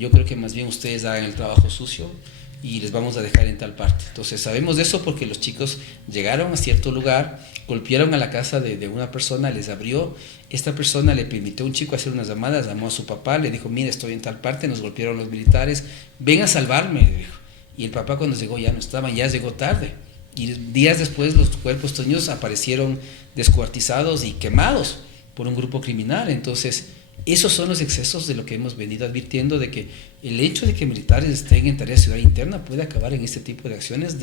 yo creo que más bien ustedes hagan el trabajo sucio y les vamos a dejar en tal parte. Entonces sabemos de eso porque los chicos llegaron a cierto lugar, golpearon a la casa de una persona, les abrió, esta persona le permitió a un chico hacer unas llamadas, llamó a su papá, le dijo, mire, estoy en tal parte, nos golpearon los militares, ven a salvarme, le dijo. Y el papá cuando llegó ya no estaban, ya llegó tarde. Y días después los cuerpos de estos niños aparecieron descuartizados y quemados por un grupo criminal. Entonces, esos son los excesos de lo que hemos venido advirtiendo, de que el hecho de que militares estén en tarea de seguridad interna puede acabar en este tipo de acciones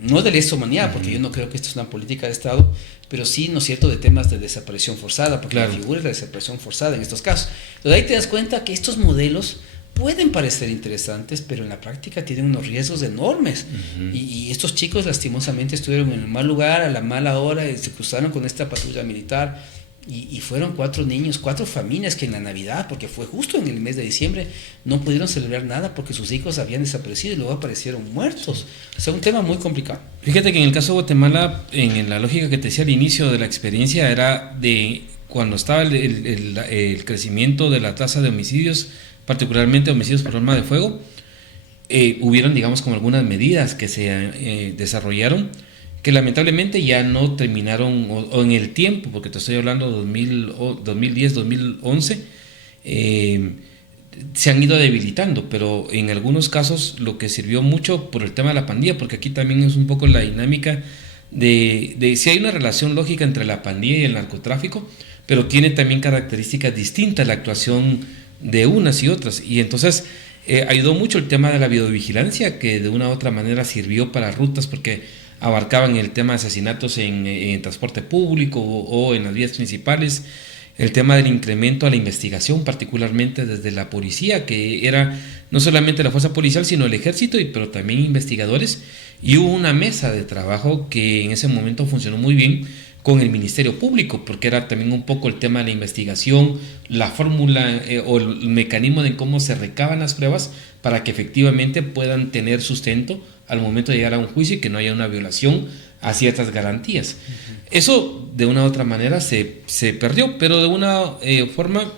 no de lesomanía, porque yo no creo que esto es una política de Estado, pero sí, ¿no es cierto?, de temas de desaparición forzada, porque la figura es la desaparición forzada en estos casos. Entonces ahí te das cuenta que estos modelos pueden parecer interesantes, pero en la práctica tienen unos riesgos enormes. Y estos chicos lastimosamente estuvieron en el mal lugar, a la mala hora, y se cruzaron con esta patrulla militar. Y fueron 4 niños, 4 familias que en la Navidad, porque fue justo en el mes de diciembre, no pudieron celebrar nada porque sus hijos habían desaparecido y luego aparecieron muertos. O sea, un tema muy complicado. Fíjate que en el caso de Guatemala, en la lógica que te decía al inicio de la experiencia, era de cuando estaba el crecimiento de la tasa de homicidios, particularmente homicidios por arma de fuego, hubieron, digamos, como algunas medidas que se desarrollaron que lamentablemente ya no terminaron o en el tiempo, porque te estoy hablando de 2010, 2011, se han ido debilitando, pero en algunos casos lo que sirvió mucho por el tema de la pandilla, porque aquí también es un poco la dinámica de si hay una relación lógica entre la pandilla y el narcotráfico, pero tiene también características distintas la actuación de unas y otras, y entonces ayudó mucho el tema de la videovigilancia, que de una u otra manera sirvió para rutas, porque abarcaban el tema de asesinatos en transporte público o en las vías principales, el tema del incremento a la investigación, particularmente desde la policía, que era no solamente la fuerza policial, sino el ejército, pero también investigadores, y hubo una mesa de trabajo que en ese momento funcionó muy bien con el Ministerio Público, porque era también un poco el tema de la investigación, la fórmula o el mecanismo de cómo se recaban las pruebas para que efectivamente puedan tener sustento al momento de llegar a un juicio y que no haya una violación a ciertas garantías. Eso de una u otra manera se perdió, pero de una forma,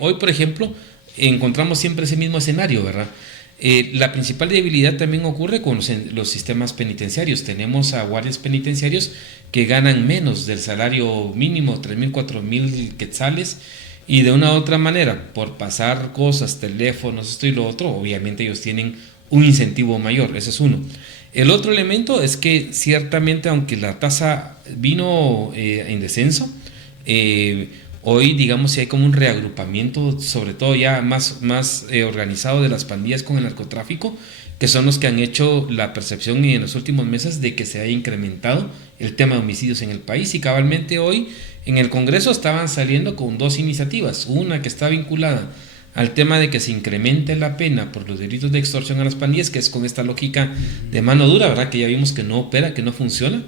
hoy por ejemplo, encontramos siempre ese mismo escenario, ¿verdad? La principal debilidad también ocurre con los sistemas penitenciarios. Tenemos a guardias penitenciarios que ganan menos del salario mínimo, 3,000, 4,000 quetzales, y de una u otra manera, por pasar cosas, teléfonos, esto y lo otro, obviamente ellos tienen un incentivo mayor. Ese es uno. El otro elemento es que ciertamente, aunque la tasa vino en descenso, hoy digamos si hay como un reagrupamiento, sobre todo ya más organizado de las pandillas con el narcotráfico, que son los que han hecho la percepción en los últimos meses de que se haya incrementado el tema de homicidios en el país. Y cabalmente hoy en el Congreso estaban saliendo con 2 iniciativas, una que está vinculada al tema de que se incremente la pena por los delitos de extorsión a las pandillas, que es con esta lógica de mano dura, ¿verdad?, que ya vimos que no opera, que no funciona.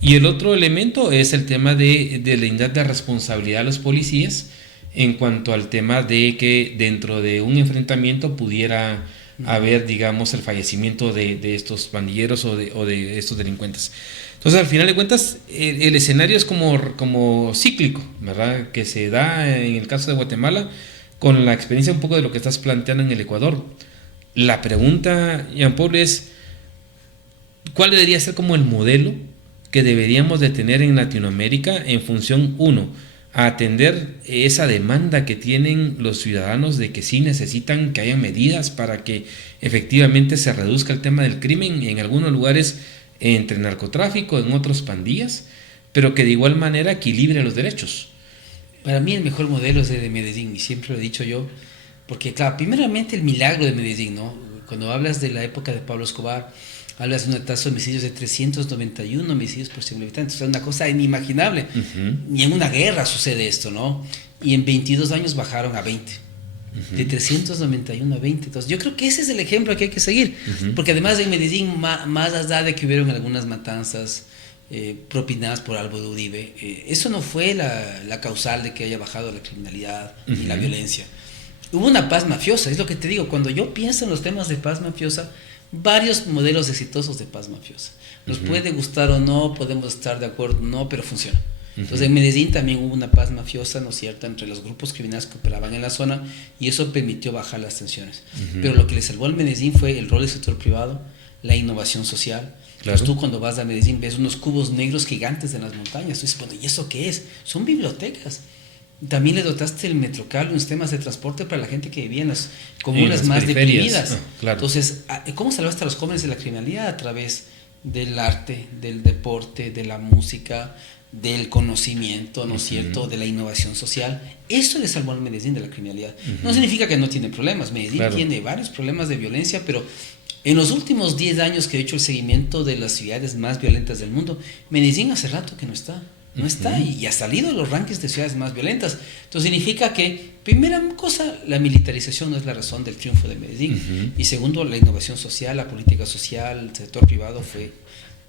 Y el otro elemento es el tema de la unidad de responsabilidad de los policías en cuanto al tema de que dentro de un enfrentamiento pudiera haber, digamos, el fallecimiento de estos pandilleros o de estos delincuentes. Entonces, al final de cuentas, el escenario es como cíclico, ¿verdad?, que se da en el caso de Guatemala, con la experiencia un poco de lo que estás planteando en el Ecuador. La pregunta, Jean-Paul, es ¿cuál debería ser como el modelo que deberíamos de tener en Latinoamérica en función, uno, a atender esa demanda que tienen los ciudadanos de que sí necesitan que haya medidas para que efectivamente se reduzca el tema del crimen en algunos lugares entre narcotráfico, en otros pandillas, pero que de igual manera equilibre los derechos. Para mí el mejor modelo es el de Medellín, y siempre lo he dicho yo, porque claro, primeramente el milagro de Medellín, ¿no? Cuando hablas de la época de Pablo Escobar, hablas de una tasa de homicidios de 391 homicidios por 100.000 habitantes, o sea, una cosa inimaginable. Ni en una guerra sucede esto, ¿no? Y en 22 años bajaron a 20. De 391 a 20. Entonces, yo creo que ese es el ejemplo que hay que seguir. Porque además en Medellín, más allá de que hubieron algunas matanzas propinadas por Álvaro de Uribe, eso no fue la causal de que haya bajado la criminalidad y la violencia. Hubo una paz mafiosa, es lo que te digo. Cuando yo pienso en los temas de paz mafiosa, varios modelos exitosos de paz mafiosa. Nos puede gustar o no, podemos estar de acuerdo o no, pero funciona. Entonces en Medellín también hubo una paz mafiosa, ¿no es cierto?, entre los grupos criminales que operaban en la zona, y eso permitió bajar las tensiones. Pero lo que le salvó al Medellín fue el rol del sector privado, la innovación social. Claro. Pues tú cuando vas a Medellín ves unos cubos negros gigantes en las montañas. Tú dices, bueno, ¿y eso qué es? Son bibliotecas. También le dotaste el Metrocal, unos temas de transporte para la gente que vivía en las comunas más deprimidas. Claro. Entonces, ¿cómo salvaste a los jóvenes de la criminalidad? A través del arte, del deporte, de la música, del conocimiento, ¿no es cierto?, de la innovación social. Eso le salvó al Medellín de la criminalidad. No significa que no tiene problemas. Medellín tiene varios problemas de violencia, pero en los últimos 10 años que he hecho el seguimiento de las ciudades más violentas del mundo, Medellín hace rato que no está. No está y ha salido de los rankings de ciudades más violentas. Entonces significa que, primera cosa, la militarización no es la razón del triunfo de Medellín. Y segundo, la innovación social, la política social, el sector privado fue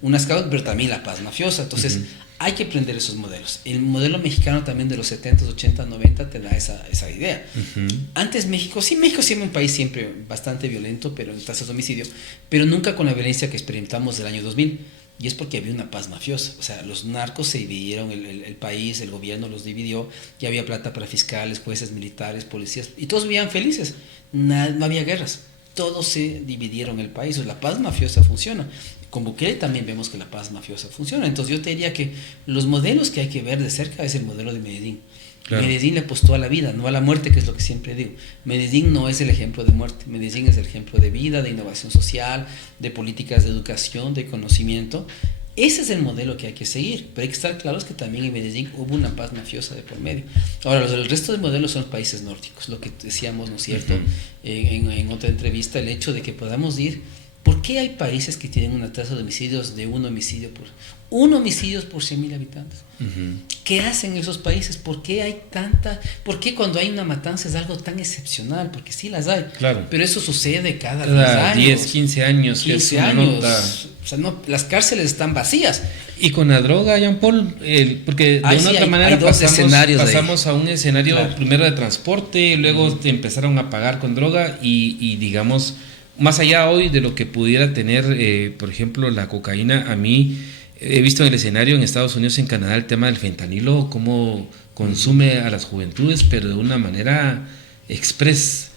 unas causas, pero también la paz mafiosa. Entonces hay que aprender esos modelos. El modelo mexicano también de los 70, 80, 90 te da esa idea. Antes México siempre un país siempre bastante violento, pero en tasas de homicidio, pero nunca con la violencia que experimentamos del año 2000. Y es porque había una paz mafiosa. O sea, los narcos se dividieron, el país, el gobierno los dividió, y había plata para fiscales, jueces, militares, policías, y todos vivían felices. No había guerras. Todos se dividieron el país. O sea, la paz mafiosa funciona. Con Bukele también vemos que la paz mafiosa funciona. Entonces yo te diría que los modelos que hay que ver de cerca es el modelo de Medellín. Claro. Medellín le apostó a la vida, no a la muerte, que es lo que siempre digo. Medellín no es el ejemplo de muerte, Medellín es el ejemplo de vida, de innovación social, de políticas de educación, de conocimiento. Ese es el modelo que hay que seguir, pero hay que estar claros que también en Medellín hubo una paz mafiosa de por medio. Ahora, el resto de modelos son países nórdicos, lo que decíamos, ¿no es cierto?, en otra entrevista, el hecho de que podamos ir. ¿Por qué hay países que tienen una tasa de homicidios de un homicidio por 100.000 habitantes? ¿Qué hacen esos países? ¿Por qué hay por qué cuando hay una matanza es algo tan excepcional? Porque sí las hay, claro, pero eso sucede cada 10 años. 10, 15 años. 15 años. O sea, no, las cárceles están vacías. Y con la droga, Jean Paul, porque de una otra manera pasamos a un escenario primero de transporte, luego te empezaron a pagar con droga y digamos, más allá hoy de lo que pudiera tener, por ejemplo, la cocaína, a mí he visto en el escenario en Estados Unidos, en Canadá, el tema del fentanilo, cómo consume a las juventudes, pero de una manera express,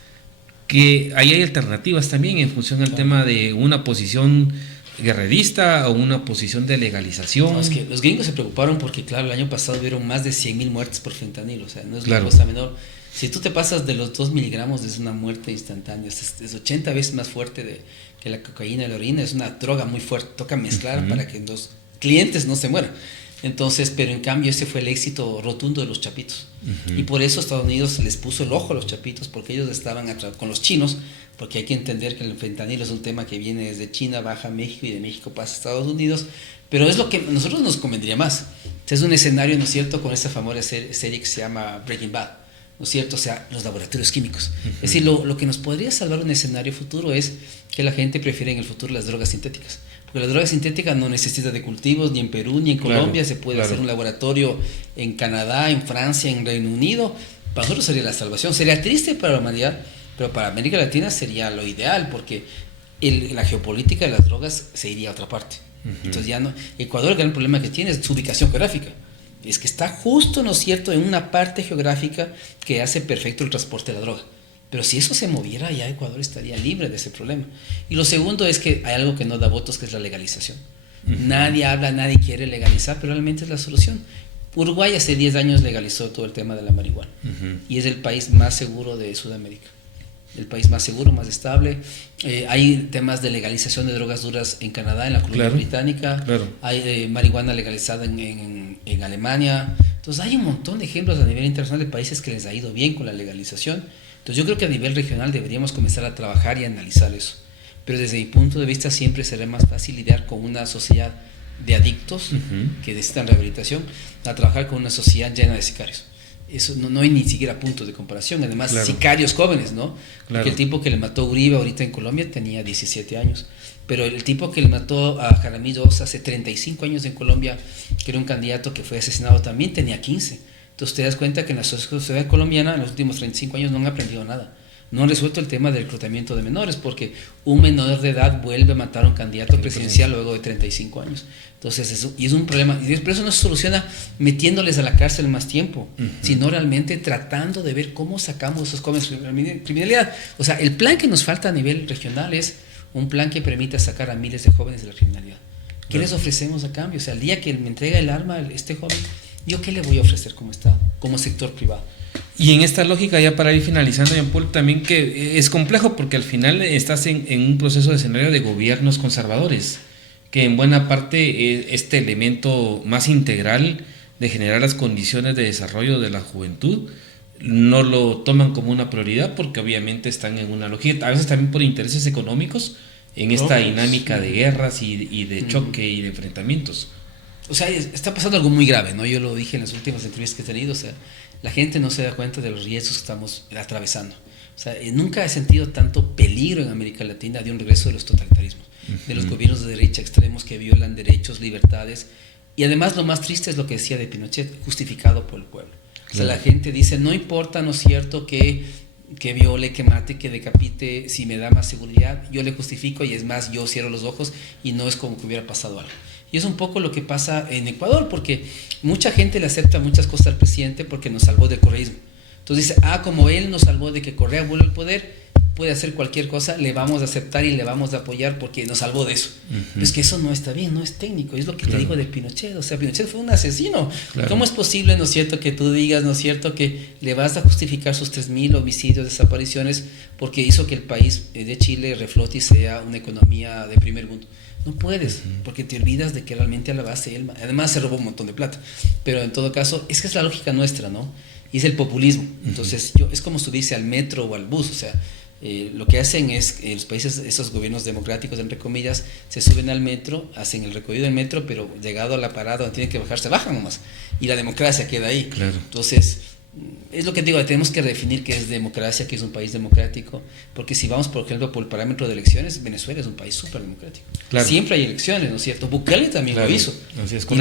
que ahí hay alternativas también en función al tema de una posición guerrerista o una posición de legalización. No, es que los gringos se preocuparon porque, claro, el año pasado hubieron más de 100.000 muertes por fentanilo, o sea, no es una cosa menor. Si tú te pasas de los 2 miligramos, es una muerte instantánea, es 80 veces más fuerte que la cocaína y la heroína, es una droga muy fuerte, toca mezclar para que los clientes no se mueran. Entonces, pero en cambio ese fue el éxito rotundo de los chapitos. Y por eso Estados Unidos les puso el ojo a los chapitos, porque ellos estaban con los chinos, porque hay que entender que el fentanilo es un tema que viene desde China, baja a México y de México pasa a Estados Unidos, pero es lo que a nosotros nos convendría más. Es un escenario, ¿no es cierto?, con esa famosa serie que se llama Breaking Bad, ¿no es cierto? O sea, los laboratorios químicos. Es decir, lo que nos podría salvar un escenario futuro es que la gente prefiere en el futuro las drogas sintéticas. Porque la droga sintética no necesita de cultivos ni en Perú ni en Colombia, se puede hacer un laboratorio en Canadá, en Francia, en Reino Unido. Para nosotros sería la salvación. Sería triste para la humanidad, pero para América Latina sería lo ideal, porque la geopolítica de las drogas se iría a otra parte. Entonces ya no. Ecuador, el gran problema que tiene es su ubicación geográfica. Es que está justo, ¿no es cierto?, en una parte geográfica que hace perfecto el transporte de la droga. Pero si eso se moviera, ya Ecuador estaría libre de ese problema. Y lo segundo es que hay algo que no da votos, que es la legalización. Nadie habla, nadie quiere legalizar, pero realmente es la solución. Uruguay hace 10 años legalizó todo el tema de la marihuana y es el país más seguro de Sudamérica. El país más seguro, más estable. Hay temas de legalización de drogas duras en Canadá, en la Columbia Británica. Hay marihuana legalizada en Alemania. Entonces hay un montón de ejemplos a nivel internacional de países que les ha ido bien con la legalización. Entonces yo creo que a nivel regional deberíamos comenzar a trabajar y a analizar eso. Pero desde mi punto de vista siempre será más fácil lidiar con una sociedad de adictos que necesitan rehabilitación a trabajar con una sociedad llena de sicarios. Eso no hay ni siquiera punto de comparación. Además, sicarios jóvenes, ¿no? Porque el tipo que le mató a Uribe ahorita en Colombia tenía 17 años. Pero el tipo que le mató a Jaramillo Ossa hace 35 años en Colombia, que era un candidato que fue asesinado también, tenía 15. Entonces te das cuenta que en la sociedad colombiana en los últimos 35 años no han aprendido nada. No han resuelto el tema del reclutamiento de menores, porque un menor de edad vuelve a matar a un candidato presidencial luego de 35 años. Entonces, es un problema. Y por eso no se soluciona metiéndoles a la cárcel más tiempo, sino realmente tratando de ver cómo sacamos a esos jóvenes de la criminalidad. O sea, el plan que nos falta a nivel regional es un plan que permita sacar a miles de jóvenes de la criminalidad. ¿Qué les ofrecemos a cambio? O sea, el día que me entrega el arma este joven, ¿yo qué le voy a ofrecer como Estado, como sector privado? Y en esta lógica, ya para ir finalizando, Jean-Paul, también que es complejo porque al final estás en un proceso de escenario de gobiernos conservadores, que en buena parte este elemento más integral de generar las condiciones de desarrollo de la juventud no lo toman como una prioridad porque obviamente están en una lógica, a veces también por intereses económicos, en esta dinámica de guerras y de choque y de enfrentamientos. O sea, está pasando algo muy grave, ¿no? Yo lo dije en las últimas entrevistas que he tenido, o sea, la gente no se da cuenta de los riesgos que estamos atravesando. O sea, nunca he sentido tanto peligro en América Latina de un regreso de los totalitarismos, de los gobiernos de derecha extremos que violan derechos, libertades. Y además lo más triste es lo que decía de Pinochet, justificado por el pueblo. O sea, la gente dice, no importa, ¿no es cierto?, que viole, que mate, que decapite, si me da más seguridad, yo le justifico y es más, yo cierro los ojos y no es como que hubiera pasado algo. Y es un poco lo que pasa en Ecuador, porque mucha gente le acepta muchas cosas al presidente porque nos salvó del correísmo. Entonces dice, como él nos salvó de que Correa vuelva al poder, puede hacer cualquier cosa, le vamos a aceptar y le vamos a apoyar porque nos salvó de eso. Pero es que eso no está bien, no es técnico, es lo que te digo de Pinochet. O sea, Pinochet fue un asesino. ¿Cómo es posible, no es cierto, que tú digas, no es cierto, que le vas a justificar sus 3.000 homicidios, desapariciones, porque hizo que el país de Chile reflote y sea una economía de primer mundo? No puedes, porque te olvidas de que realmente a la base él, además se robó un montón de plata. Pero en todo caso, es que es la lógica nuestra, ¿no? Y es el populismo. Entonces, es como subirse al metro o al bus. O sea, lo que hacen es, los países, esos gobiernos democráticos, entre comillas, se suben al metro, hacen el recorrido del metro, pero llegado a la parada donde tienen que bajar, se bajan nomás. Y la democracia queda ahí. Entonces, es lo que digo, tenemos que redefinir qué es democracia, qué es un país democrático, porque si vamos, por ejemplo, por el parámetro de elecciones, Venezuela es un país súper democrático. Siempre hay elecciones, ¿no es cierto? Bukele también lo hizo.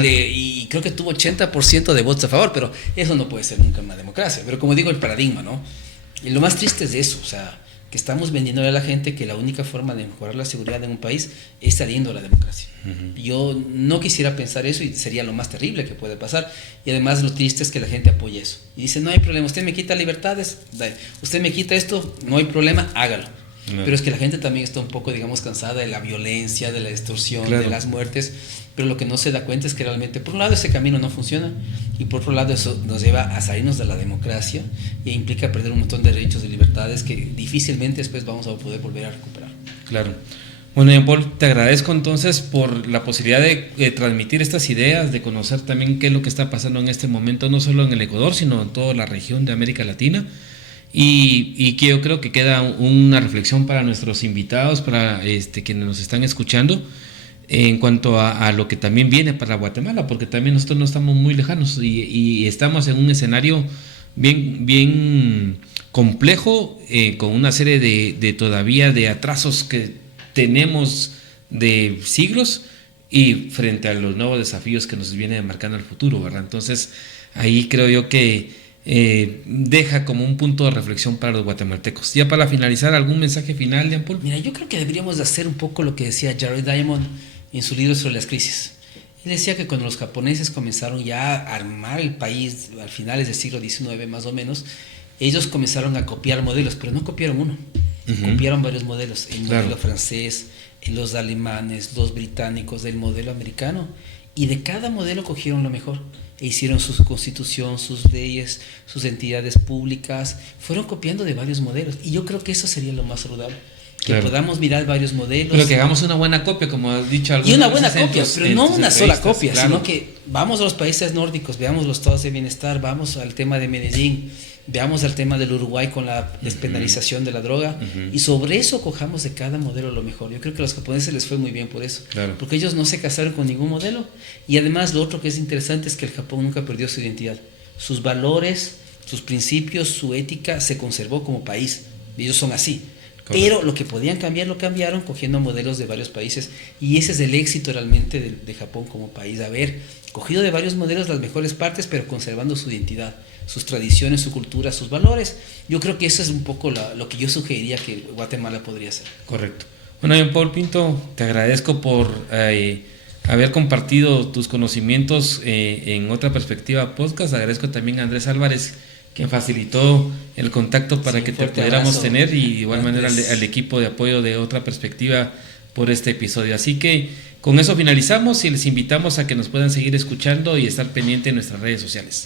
Y creo que tuvo 80% de votos a favor, pero eso no puede ser nunca una democracia. Pero como digo, el paradigma, ¿no? Y lo más triste es de eso, o sea, que estamos vendiéndole a la gente que la única forma de mejorar la seguridad en un país es saliendo de la democracia. Yo no quisiera pensar eso y sería lo más terrible que puede pasar. Y además lo triste es que la gente apoya eso. Y dice, no hay problema, usted me quita libertades, dale. Usted me quita esto, no hay problema, hágalo. Pero es que la gente también está un poco, digamos, cansada de la violencia, de la extorsión, de las muertes. Pero lo que no se da cuenta es que realmente, por un lado, ese camino no funciona, y por otro lado, eso nos lleva a salirnos de la democracia e implica perder un montón de derechos y libertades que difícilmente después vamos a poder volver a recuperar. Claro. Bueno, Jean-Paul, te agradezco entonces por la posibilidad de transmitir estas ideas, de conocer también qué es lo que está pasando en este momento, no solo en el Ecuador, sino en toda la región de América Latina. Y que yo creo que queda una reflexión para nuestros invitados, para quienes nos están escuchando, en cuanto a lo que también viene para Guatemala, porque también nosotros no estamos muy lejanos y estamos en un escenario bien complejo, con una serie de todavía de atrasos que tenemos de siglos y frente a los nuevos desafíos que nos viene marcando el futuro, ¿verdad? Entonces ahí creo yo que deja como un punto de reflexión para los guatemaltecos. Ya para finalizar, ¿algún mensaje final, Jean-Paul? Mira, yo creo que deberíamos de hacer un poco lo que decía Jared Diamond en su libro sobre las crisis. Él decía que cuando los japoneses comenzaron ya a armar el país a finales del siglo XIX más o menos, ellos comenzaron a copiar modelos, pero no copiaron uno, copiaron varios modelos, el modelo francés, los alemanes, los británicos, del modelo americano, y de cada modelo cogieron lo mejor e hicieron su constitución, sus leyes, sus entidades públicas, fueron copiando de varios modelos, y yo creo que eso sería lo más saludable, que podamos mirar varios modelos. Pero que hagamos una buena copia, como has dicho algunos. Y una buena copia, pero no una sola copia, claro. sino que vamos a los países nórdicos, veamos los estados de bienestar, vamos al tema de Medellín, veamos al tema del Uruguay con la despenalización de la droga, y sobre eso cojamos de cada modelo lo mejor. Yo creo que a los japoneses les fue muy bien por eso, claro. Porque ellos no se casaron con ningún modelo, y además lo otro que es interesante es que el Japón nunca perdió su identidad, sus valores, sus principios, su ética se conservó como país, ellos son así. Correcto. Pero lo que podían cambiar lo cambiaron cogiendo modelos de varios países, y ese es el éxito realmente de Japón como país, haber cogido de varios modelos las mejores partes pero conservando su identidad, sus tradiciones, su cultura, sus valores. Yo creo que eso es un poco lo que yo sugeriría que Guatemala podría hacer. Correcto. Bueno, Jean-Paul Pinto, te agradezco por haber compartido tus conocimientos en Otra Perspectiva Podcast. Agradezco también a Andrés Álvarez, quien facilitó el contacto para que te pudiéramos tener, y de igual manera al equipo de apoyo de Otra Perspectiva por este episodio. Así que con eso finalizamos y les invitamos a que nos puedan seguir escuchando y estar pendiente en nuestras redes sociales.